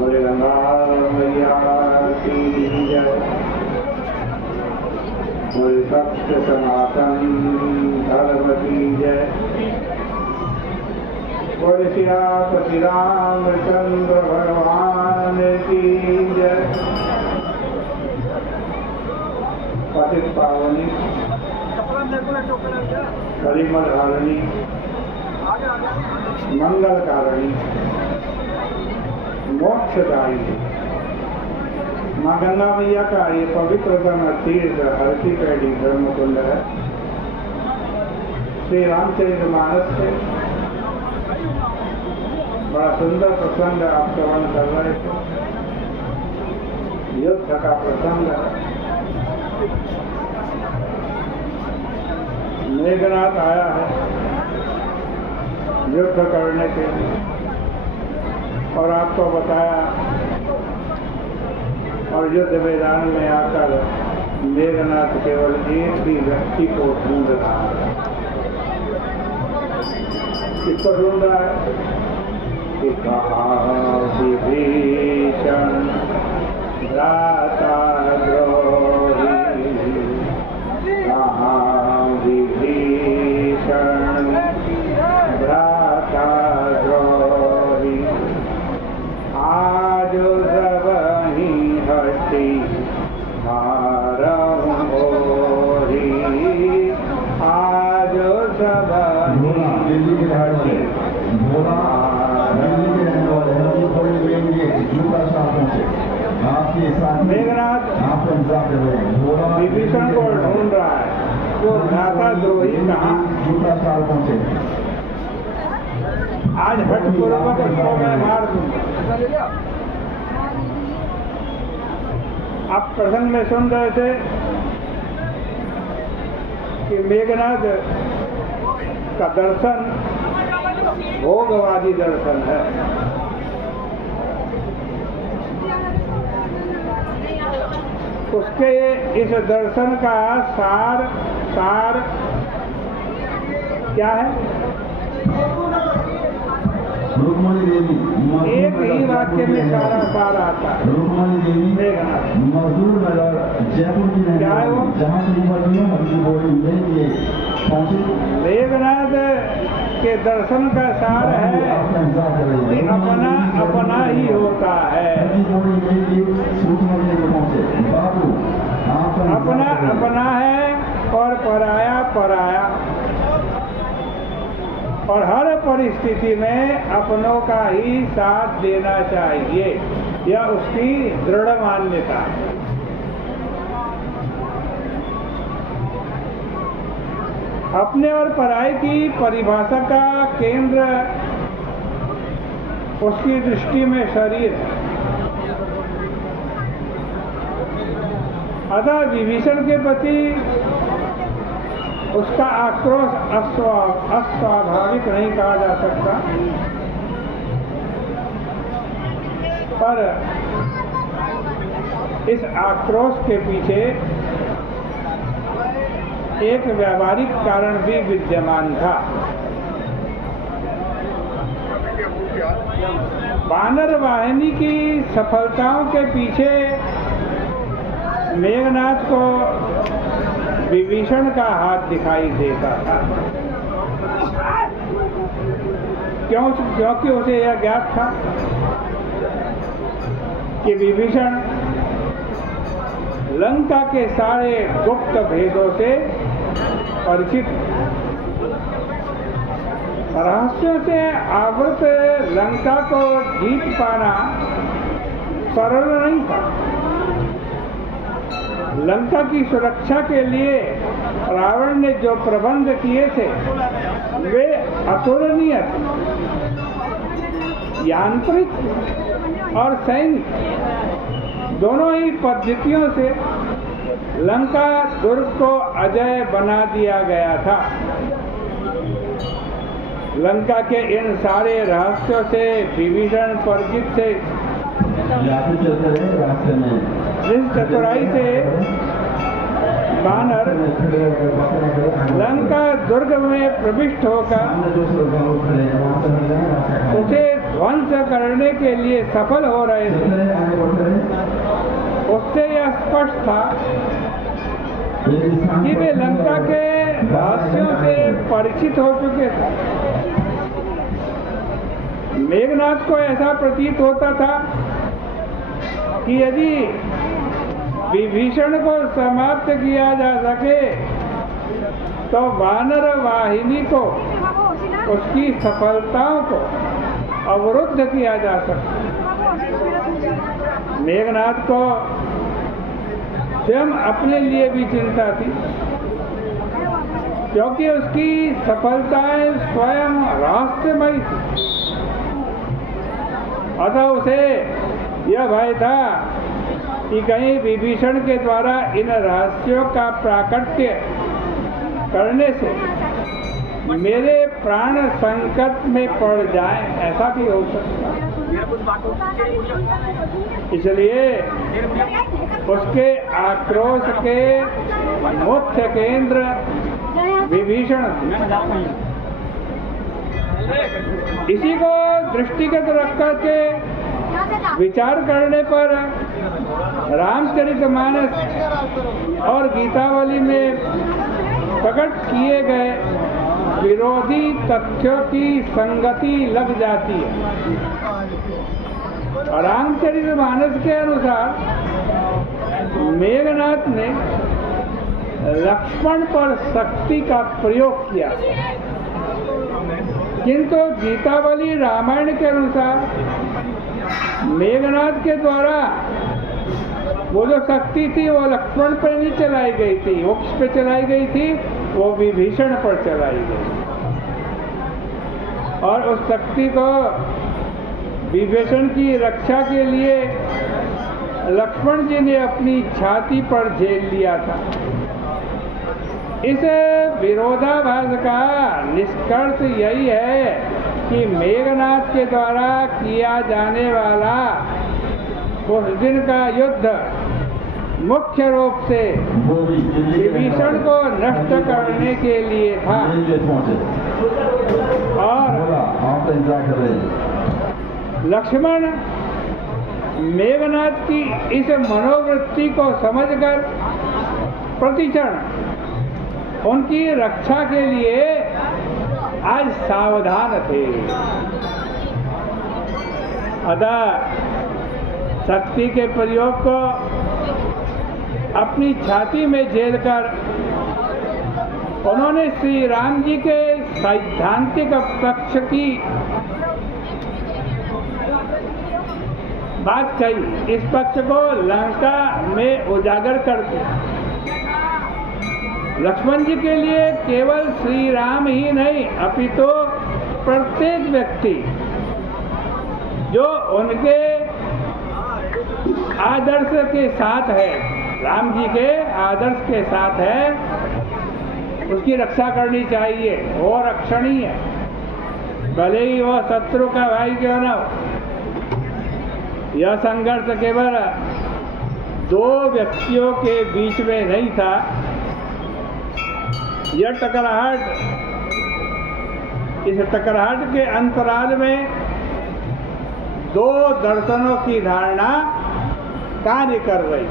बोले गंगा मैया की जय। बोले सत्य सनातन धर्म की जय। बोले सियापति रामचंद्र भगवान की जय। पतित पावनी कलिमल हारिणी मंगल कारिणी मोक्षदायी माँ गंगा मैया का ये पवित्रतम तीर्थ हरकी पैड़ी धर्मकुंड है। श्री रामचरितमानस से बड़ा सुंदर प्रसंग आप श्रवण कर रहे थे। युद्ध का प्रसंग है। मेघनाथ आया है युद्ध करने के लिए और आपको बताया और युद्ध मैदान में आकर मेघनाथ केवल एक ही व्यक्ति को ढूंढ रहा है। किसको ढूंढ रहा है? कि कहाँ विभीषण भ्राता द्रोही, कहाँ विभीषण भ्राता द्रोही, आज सब ही हटी मारहूं ओरी, आज सब ही हटी मेघनाथ विभीषण को ढूंढ रहा है। वो भ्राता द्रोही कहाँ? आज हट पूर्वक उसको मैं मार दूंगा। आप प्रसंग में सुन रहे थे कि मेघनाथ का दर्शन भोगवादी दर्शन है। उसके इस दर्शन का सार क्या है? रुक्मणी देवी एक ही वाक्य में सारा सार आता है। रुक्मणी देवी मजदूर नगर जयपुर की क्या है वो? जहाँ से मेघनाथ के दर्शन का सार है कि अपना अपना ही होता है। अपना अपना है और पराया पराया, और हर परिस्थिति में अपनों का ही साथ देना चाहिए। यह उसकी दृढ़ मान्यता है। अपने और पराये की परिभाषा का केंद्र उसकी दृष्टि में शरीर है। अतः विभीषण के प्रति उसका आक्रोश अस्वाभाविक नहीं कहा जा सकता, पर इस आक्रोश के पीछे एक व्यावहारिक कारण भी विद्यमान था। वानर वाहिनी की सफलताओं के पीछे मेघनाथ को विभीषण का हाथ दिखाई देता था। क्योंकि उसे यह ज्ञात था कि विभीषण लंका के सारे गुप्त भेदों से परिचित, रहस्यों से आवृत लंका को जीत पाना सरल नहीं था। लंका की सुरक्षा के लिए रावण ने जो प्रबंध किए थे वे अतुलनीय थे। यांत्रिक और सैनिक दोनों ही पद्धतियों से लंका दुर्ग को अजय बना दिया गया था। लंका के इन सारे रहस्यों से विभीषण परिचित थे। जिस चतुराई से वानर लंका दुर्ग में प्रविष्ट होकर उसे ध्वंस करने के लिए सफल हो रहे थे, जितने आगे बढ़ रहे उससे यह स्पष्ट था एक स्थान कि वे पर लंका के रहस्यों से परिचित हो चुके थे। मेघनाथ को ऐसा प्रतीत होता था कि यदि विभीषण को समाप्त किया जा सके तो वानर वाहिनी को, उसकी सफलताओं को अवरुद्ध किया जा सकता। मेघनाथ को स्वयं अपने लिए भी चिंता थी, क्योंकि उसकी सफलताएं स्वयं रहस्यमयी थी। अतः उसे यह भय था कि कहीं विभीषण के द्वारा इन रहस्यों का प्राकट्य करने से मेरे प्राण संकट में पड़ जाए, ऐसा भी हो सकता। इसलिए उसके आक्रोश के मुख्य केंद्र विभीषण थे। इसी को दृष्टिगत रख करके विचार करने पर रामचरितमानस और गीतावली में प्रकट किए गए विरोधी तथ्यों की संगति लग जाती है। रामचरितमानस के अनुसार मेघनाथ ने लक्ष्मण पर शक्ति का प्रयोग किया, किंतु गीतावली रामायण के अनुसार मेघनाथ के द्वारा वो जो शक्ति थी वो लक्ष्मण पर नहीं चलाई गई थी, वो किस पे चलाई गई थी? वो विभीषण पर चलाई गई। और उस शक्ति को विभीषण की रक्षा के लिए लक्ष्मण जी ने अपनी छाती पर झेल लिया था। इस विरोधाभास का निष्कर्ष यही है कि मेघनाथ के द्वारा किया जाने वाला उस दिन का युद्ध मुख्य रूप से विभीषण को नष्ट करने के लिए था। और लक्ष्मण मेघनाथ की इस मनोवृत्ति को समझकर प्रतिक्षण उनकी रक्षा के लिए आज सावधान थे। अतः शक्ति के प्रयोग को अपनी छाती में झेलकर उन्होंने श्री राम जी के सैद्धांतिक पक्ष की बात कही। इस पक्ष को लंका में उजागर करके लक्ष्मण जी के लिए केवल श्री राम ही नहीं अपितु प्रत्येक व्यक्ति जो उनके आदर्श के साथ है, राम जी के आदर्श के साथ है, उसकी रक्षा करनी चाहिए। वो रक्षणीय है, भले ही वो शत्रु का भाई क्यों न हो। यह संघर्ष केवल दो व्यक्तियों के बीच में नहीं था, यह टकराहट, इस टकराहट के अंतराल में दो दर्शनों की धारणा कार्य कर रही।